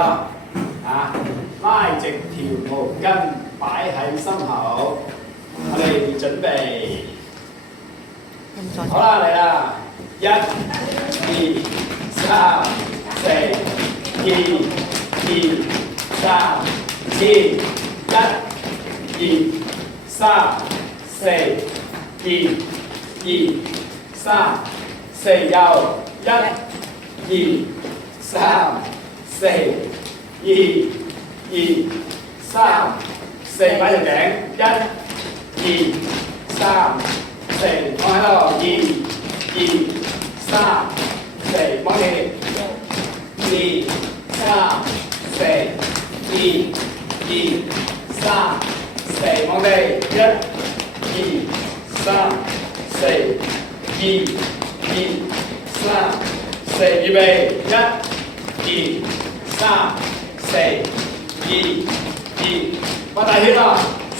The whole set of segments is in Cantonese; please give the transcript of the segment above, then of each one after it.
咯，拉直條毛巾擺喺心口，我哋準備，好啦，嚟啦，1、2、3、4、2、3、4、1、2、3、4、2、3、4，右1、2、3、4、2、3、4，擺條頸，1、2、3、4，放喺度，2、3、4，望起，2、3、4、2、3、4，望地，1、2、3、4、2、3、4，預備，1、2、3、4、2、畫大圈咯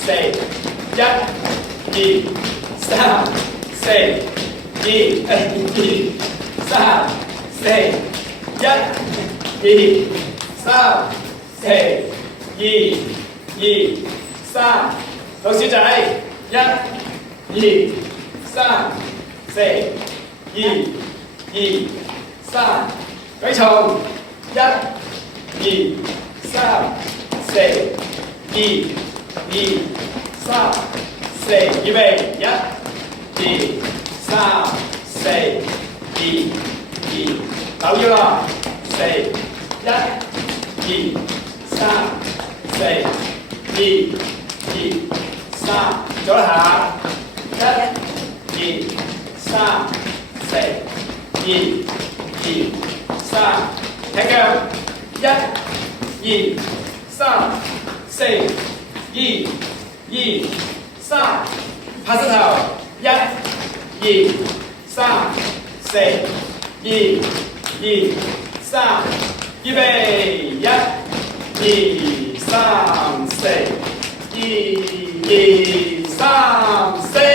，4、1、2、3、4、2、3、4、1、2、3、4、2、3，老小仔，1、2、3、4、2、3，舉重，1、2、3、4、2、3、4，預備，1、2、3、4、2、扭腰啦，4、1、2、3、4、2、3，左行，1、2、3、4、2、3，踢腳，1、2、3、4、2、3，拍膝頭，1、2、3、4、2、3，預備，1、2、3、4、2、3、4。